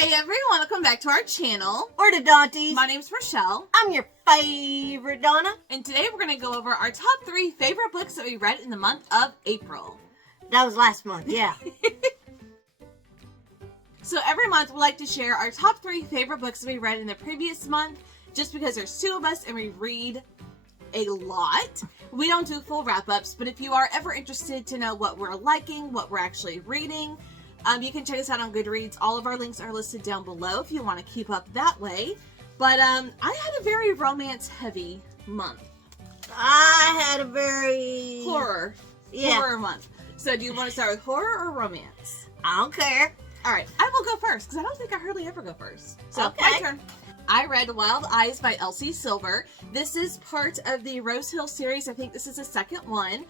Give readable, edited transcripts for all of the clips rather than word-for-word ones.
Hey everyone, welcome back to our channel. Or the Dawnties. My name's Rochelle. I'm your favorite Donna. And today we're going to go over our top 3 favorite books that we read in the month of April. That was last month, yeah. So every month we like to share our top 3 favorite books that we read in the previous month, just because there's 2 of us and we read a lot. We don't do full wrap-ups, but if you are ever interested to know what we're liking, what we're actually reading, you can check us out on Goodreads. All of our links are listed down below if you want to keep up that way. But I had a very romance-heavy month. I had a very... Horror month. So do you want to start with horror or romance? I don't care. Alright, I will go first, because I don't think I hardly ever go first. So, okay. My turn. I read Wild Eyes by Elsie Silver. This is part of the Rose Hill series. I think this is the second one.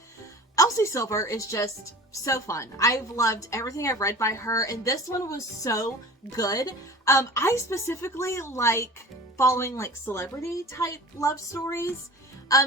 Elsie Silver is just so fun. I've loved everything I've read by her, and this one was so good. I specifically like following like celebrity type love stories.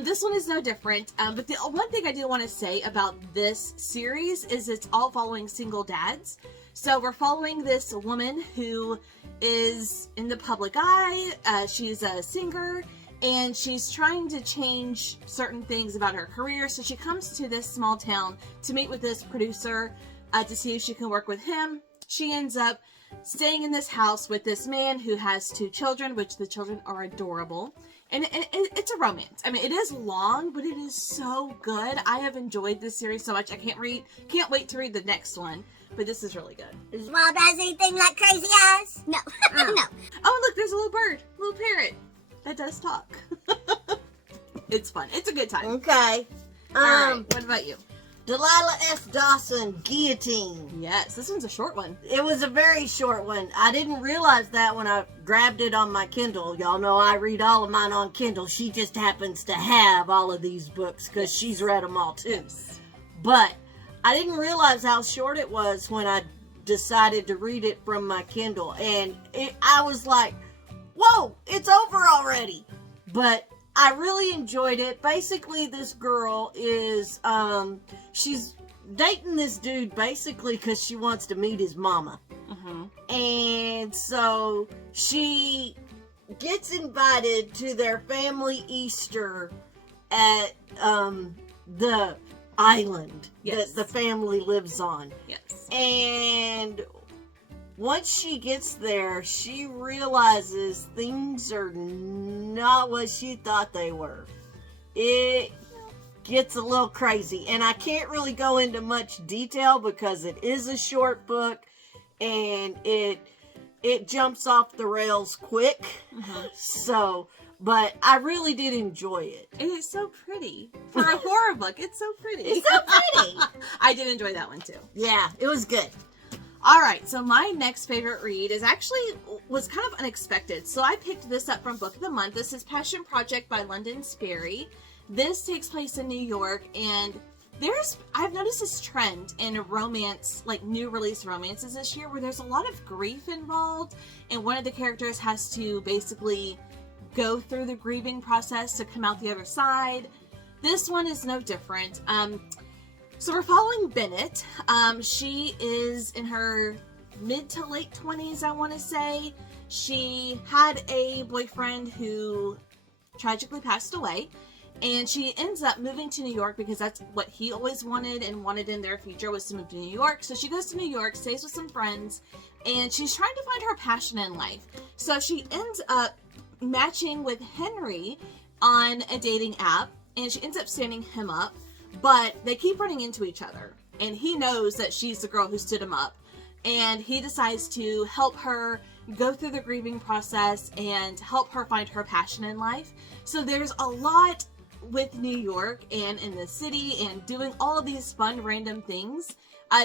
This one is no different, but the one thing I do want to say about this series is it's all following single dads. So we're following this woman who is in the public eye. She's a singer, and she's trying to change certain things about her career. So she comes to this small town to meet with this producer to see if she can work with him. She ends up staying in this house with this man who has 2 children, which the children are adorable. And it's a romance. I mean, it is long, but it is so good. I have enjoyed this series so much. I can't wait to read the next one. But this is really good. Is Wild Eyes anything like Crazy Eyes? No. No. Oh, look, there's a little bird. A little parrot. That does talk. It's fun. It's a good time. Okay. Alright, what about you? Delilah S. Dawson, Guillotine. Yes, this one's a short one. It was a very short one. I didn't realize that when I grabbed it on my Kindle. Y'all know I read all of mine on Kindle. She just happens to have all of these books because she's read them all too. Yes. But I didn't realize how short it was when I decided to read it from my Kindle. And I was like, whoa, it's over already. But I really enjoyed it. Basically, this girl is, she's dating this dude basically because she wants to meet his mama. Mm-hmm. And so she gets invited to their family Easter at the island that the family lives on. Yes. And once she gets there, she realizes things are not what she thought they were. It gets a little crazy. And I can't really go into much detail because it is a short book and it jumps off the rails quick. Mm-hmm. So, but I really did enjoy it. And it's so pretty. For a horror book, it's so pretty. It's so pretty. I did enjoy that one too. Yeah, it was good. Alright, so my next favorite read was kind of unexpected. So I picked this up from Book of the Month. This is Passion Project by London Sperry. This takes place in New York, and I've noticed this trend in romance, like new release romances this year, where there's a lot of grief involved, and one of the characters has to basically go through the grieving process to come out the other side. This one is no different. So we're following Bennett. She is in her mid to late 20s, I want to say. She had a boyfriend who tragically passed away, and she ends up moving to New York because that's what he always wanted and wanted in their future, was to move to New York. So she goes to New York, stays with some friends, and she's trying to find her passion in life. So she ends up matching with Henry on a dating app, and she ends up standing him up. But they keep running into each other, and he knows that she's the girl who stood him up, and he decides to help her go through the grieving process and help her find her passion in life. So there's a lot with New York and in the city and doing all of these fun random things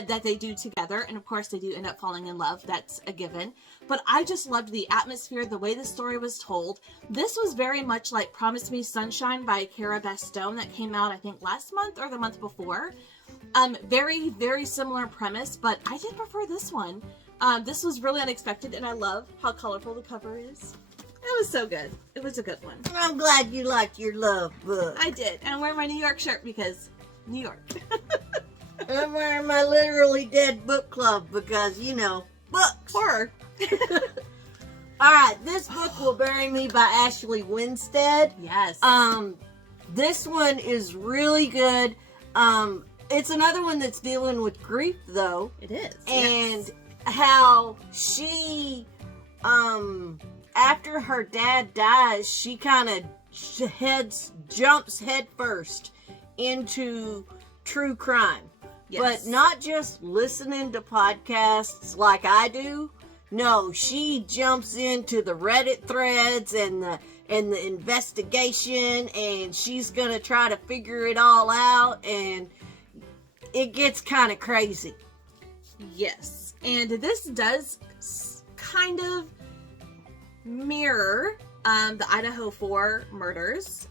that they do together, and of course they do end up falling in love. That's a given. But I just loved the atmosphere, the way the story was told. This was very much like Promise Me Sunshine by Cara Bastone that came out, I think, last month or the month before. Very, very similar premise, but I did prefer this one. This was really unexpected, and I love how colorful the cover is. It was so good. It was a good one. I'm glad you liked your love book. I did. And I'm wearing my New York shirt because New York. I'm wearing my Literally Dead book club because, you know, books. Horror. All right, this book Will Bury Me by Ashley Winstead. Yes. This one is really good. It's another one that's dealing with grief, though. It is. And how she, after her dad dies, she kind of jumps headfirst into true crime. Yes. But not just listening to podcasts like I do. No, she jumps into the Reddit threads and the investigation, and she's gonna try to figure it all out, and it gets kind of crazy. Yes. And this does kind of mirror the Idaho 4 murders.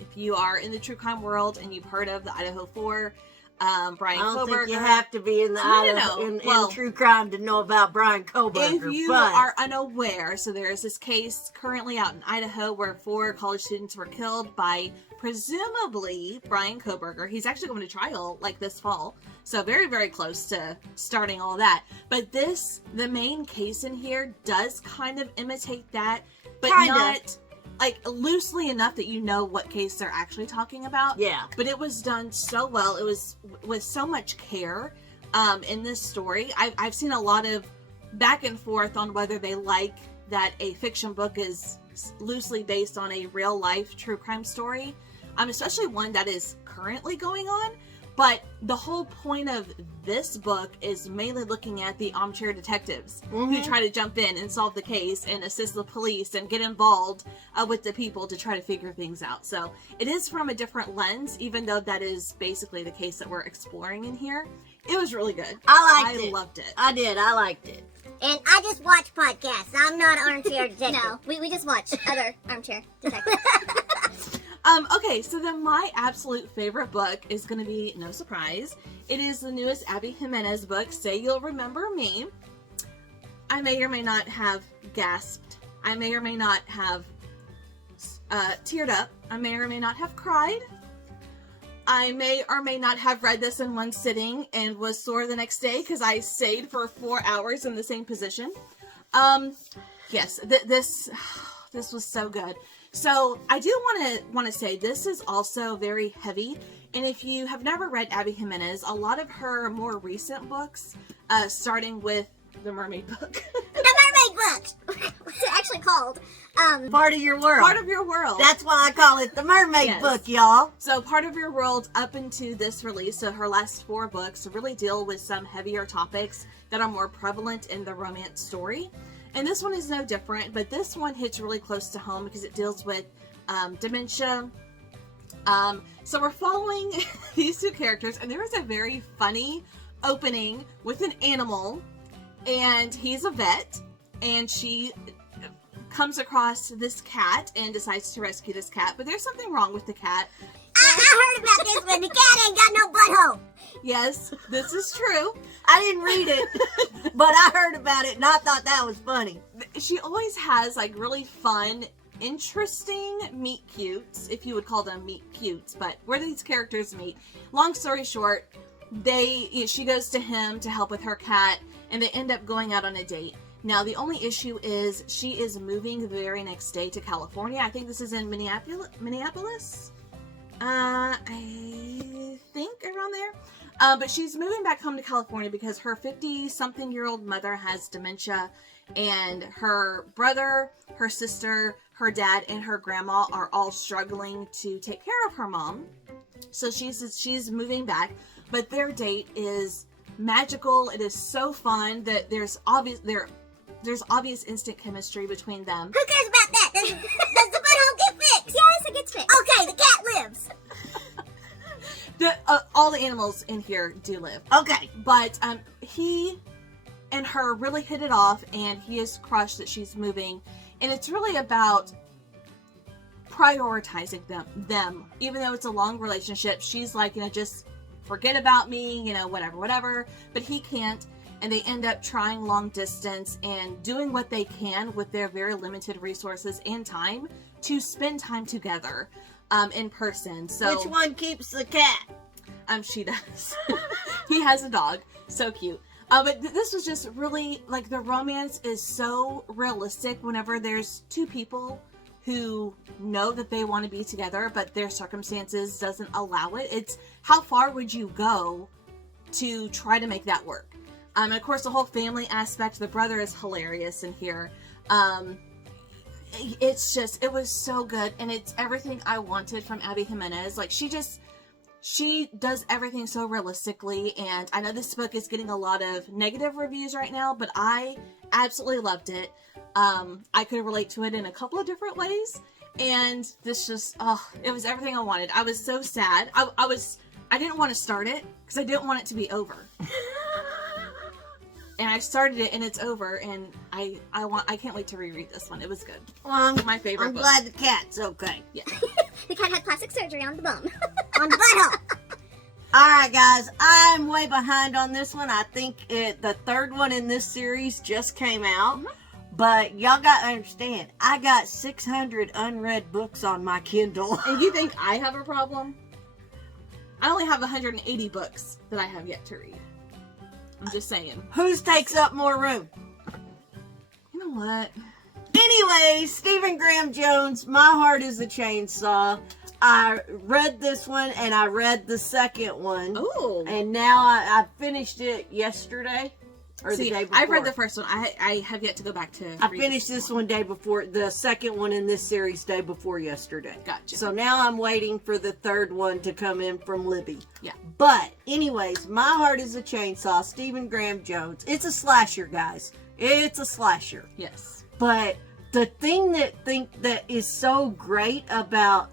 If you are in the true crime world and you've heard of the Idaho 4, Brian I don't Kohberger. think you have to be in the Idaho in true crime to know about Brian Kohberger. If you are unaware, so there is this case currently out in Idaho where 4 college students were killed by presumably Brian Kohberger. He's actually going to trial like this fall, so very, very close to starting all that. But the main case in here does kind of imitate that, but not like loosely enough that you know what case they're actually talking about. Yeah. But it was done so well. It was with so much care in this story. I've seen a lot of back and forth on whether they like that a fiction book is loosely based on a real life true crime story, especially one that is currently going on. But the whole point of this book is mainly looking at the armchair detectives who try to jump in and solve the case and assist the police and get involved with the people to try to figure things out. So it is from a different lens, even though that is basically the case that we're exploring in here. It was really good. I loved it. I did. I liked it. And I just watch podcasts. I'm not an armchair detective. No, we just watch other armchair detectives. Okay, so then my absolute favorite book is going to be, no surprise, it is the newest Abby Jimenez book, Say You'll Remember Me. I may or may not have gasped. I may or may not have teared up. I may or may not have cried. I may or may not have read this in one sitting and was sore the next day because I stayed for 4 hours in the same position. Yes, this was so good. So I do want to say this is also very heavy, and if you have never read Abby Jimenez, a lot of her more recent books, starting with the Mermaid book. The Mermaid book! What's it actually called? Part of Your World. Part of Your World. That's why I call it the Mermaid book, y'all. So Part of Your World up into this release, so her last 4 books really deal with some heavier topics that are more prevalent in the romance story. And this one is no different, but this one hits really close to home because it deals with dementia. So we're following these 2 characters, and there is a very funny opening with an animal, and he's a vet, and she comes across this cat and decides to rescue this cat, but there's something wrong with the cat. I heard about this one. The cat ain't got no butthole. Yes, this is true. I didn't read it, but I heard about it and I thought that was funny. She always has like really fun, interesting meet cutes, if you would call them meet cutes, but where these characters meet. Long story short, she goes to him to help with her cat, and they end up going out on a date. Now, the only issue is she is moving the very next day to California. I think this is in Minneapolis? I think around there. But she's moving back home to California because her 50-something-year-old mother has dementia, and her brother, her sister, her dad, and her grandma are all struggling to take care of her mom. So she's moving back, but their date is magical. It is so fun that there's obvious instant chemistry between them. Who cares about that? Does the butthole get fixed? Yes, it gets fixed. Okay, the cat lives. All the animals in here do live. Okay. But he and her really hit it off, and he is crushed that she's moving. And it's really about prioritizing them. Even though it's a long relationship, she's like, just forget about me, whatever. But he can't. And they end up trying long distance and doing what they can with their very limited resources and time to spend time together in person. So which one keeps the cat? She does. He has a dog. So cute. But this was just really, like, the romance is so realistic whenever there's two people who know that they want to be together, but their circumstances doesn't allow it. It's how far would you go to try to make that work? And of course, the whole family aspect, the brother is hilarious in here. It's just, it was so good, and it's everything I wanted from Abby Jimenez. Like, she does everything so realistically, and I know this book is getting a lot of negative reviews right now, but I absolutely loved it. I could relate to it in a couple of different ways, and this just, it was everything I wanted. I was so sad. I didn't want to start it, because I didn't want it to be over. And I started it, and it's over, and I can't wait to reread this one. It was good. Well, my favorite I'm book. glad the cat's okay. Yeah. The cat had plastic surgery on the bum. On the butthole. Alright guys, I'm way behind on this one. I think the third one in this series just came out. But y'all got to understand, I got 600 unread books on my Kindle. And you think I have a problem? I only have 180 books that I have yet to read. I'm just saying. Whose takes up more room? You know what? Anyway, Stephen Graham Jones, My Heart is a Chainsaw. I read this one and I read the second one. Oh. And now I finished it yesterday. Or the day before. I've read the first one. I have yet to go back to I read finished this one day before, the second one in this series day before yesterday. Gotcha. So now I'm waiting for the third one to come in from Libby. Yeah. But anyways, My Heart is a Chainsaw, Stephen Graham Jones. It's a slasher, guys. It's a slasher. Yes. But the thing that is so great about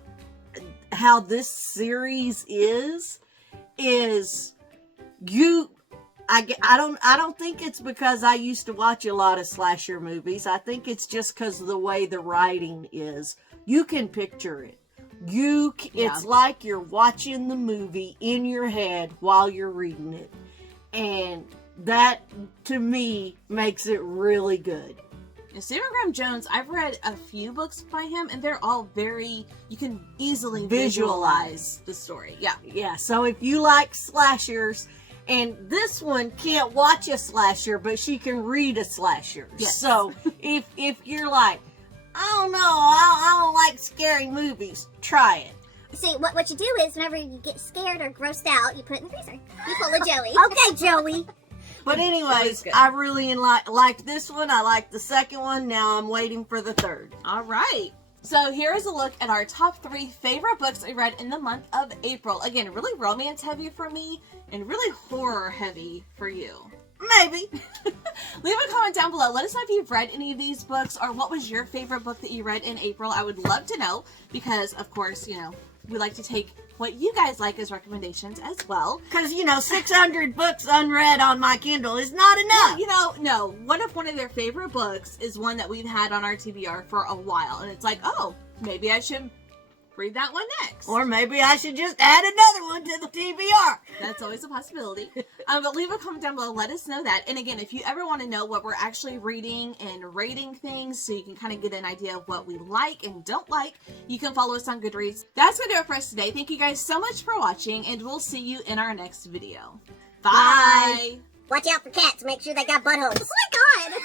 how this series is I don't think it's because I used to watch a lot of slasher movies. I think it's just because of the way the writing is. You can picture it. It's like you're watching the movie in your head while you're reading it. And that, to me, makes it really good. And Stephen Graham Jones, I've read a few books by him, and they're all very, you can easily visualize the story. Yeah. Yeah, so if you like slashers, and this one can't watch a slasher, but she can read a slasher. Yes. So if you're like, I don't know, I don't like scary movies, try it. See, what you do is whenever you get scared or grossed out, you put it in the freezer. You pull a Joey. Okay, Joey. But anyways, I really liked this one. I liked the second one. Now I'm waiting for the third. All right. So here is a look at our top 3 favorite books I read in the month of April. Again, really romance heavy for me and really horror heavy for you. Maybe. Leave a comment down below. Let us know if you've read any of these books or what was your favorite book that you read in April. I would love to know because, of course, you know, we like to take what you guys like as recommendations as well. Because, 600 books unread on my Kindle is not enough. Yeah, no. One of their favorite books is one that we've had on our TBR for a while. And it's like, oh, maybe I should read that one next. Or maybe I should just add another one to the TBR. That's always a possibility. But leave a comment down below. Let us know that. And again, if you ever want to know what we're actually reading and rating things so you can kind of get an idea of what we like and don't like, you can follow us on Goodreads. That's going to do it for us today. Thank you guys so much for watching, and we'll see you in our next video. Bye. Watch out for cats. Make sure they got buttholes. Oh my god.